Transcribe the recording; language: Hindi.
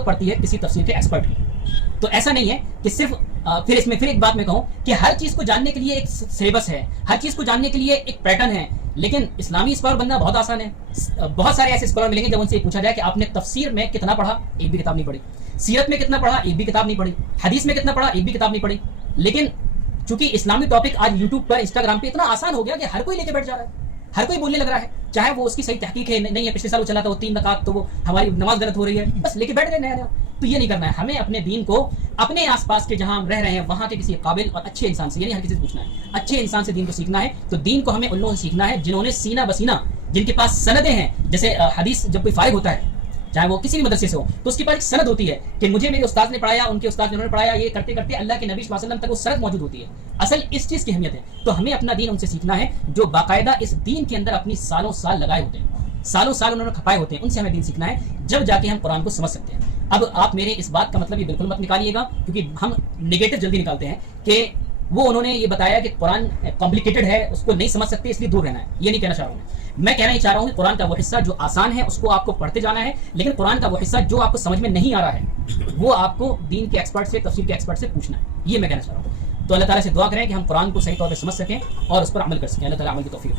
ज़रूरत पड़ती है किसी तफसीर के एक्सपर्ट की। तो ऐसा नहीं है कि सिर्फ फिर एक बात मैं कहूँ कि हर चीज़ को जानने के लिए एक सिलेबस है, हर चीज़ को जानने के लिए एक पैटर्न है, लेकिन इस्लामी स्कॉलर बनना बहुत आसान है। बहुत सारे ऐसे स्कॉलर मिलेंगे जब उनसे पूछा जाए कि आपने तफसीर में कितना पढ़ा, एक भी किताब नहीं पढ़ी, सीरत में कितना पढ़ा, एक भी किताब नहीं पढ़ी, हदीस में कितना पढ़ा, एक भी किताब नहीं पढ़ी। लेकिन चूंकि इस्लामी टॉपिक आज यूट्यूब पर, इंस्टाग्राम पे इतना आसान हो गया कि हर कोई लेके बैठ जा रहा है, हर कोई बोलने लग रहा है, चाहे वो उसकी सही तहकीक है नहीं है, पिछले साल वो चला था वो 3 रकात, तो वो हमारी नमाज गलत हो रही है, बस लेके बैठ गए नया नया। तो ये नहीं करना है, हमें अपने दीन को अपने आसपास के जहां हम रह रहे हैं वहां के किसी काबिल और अच्छे इंसान से, यानी हर किसी से पूछना है, अच्छे इंसान से दीन को सीखना है। तो दीन को हमें उन लोगों से सीखना है जिन्होंने सीना बसीना, जिनके पास सनदें हैं। जैसे हदीस जब कोई फारिग होता है, चाहे वो किसी भी मदरसे से हो, तो उसके पास एक सनद होती है कि मुझे मेरे उस्ताद ने पढ़ाया, उनके उस्ताद ने पढ़ाया, ये करते करते अल्लाह के नबी सल्लल्लाहु अलैहि वसल्लम तक वो सनद मौजूद होती है। असल इस चीज़ की अहमियत है। तो हमें अपना दीन उनसे सीखना है जो बाकायदा इस दीन के अंदर अपनी सालों साल लगाए होते हैं, सालों साल उन्होंने खपाए होते हैं, उनसे हमें दीन सीखना है, जब जाके हम कुरान को समझ सकते हैं। अब आप मेरे इस बात का मतलब ये बिल्कुल मत निकालिएगा, क्योंकि हम नेगेटिव जल्दी निकालते हैं कि वो उन्होंने ये बताया कि कुरान कॉम्प्लिकेटेड है, उसको नहीं समझ सकते इसलिए दूर रहना है। ये नहीं कहना चाह रहा हूँ मैं कहना ही चाह रहा हूँ कि कुरान का वो हिस्सा जो आसान है उसको आपको पढ़ते जाना है, लेकिन कुरान का वो हिस्सा जो आपको समझ में नहीं आ रहा है वो आपको दीन के एक्सपर्ट से, तफसीर के एक्सपर्ट से पूछना है। ये मैं कहना चाह रहा हूँ। तो अल्लाह ताला से दुआ करें कि हम कुरान को सही तौर पर समझ सकें और उस पर अमल कर सकें। अल्लाह ताला अमल की तौफीक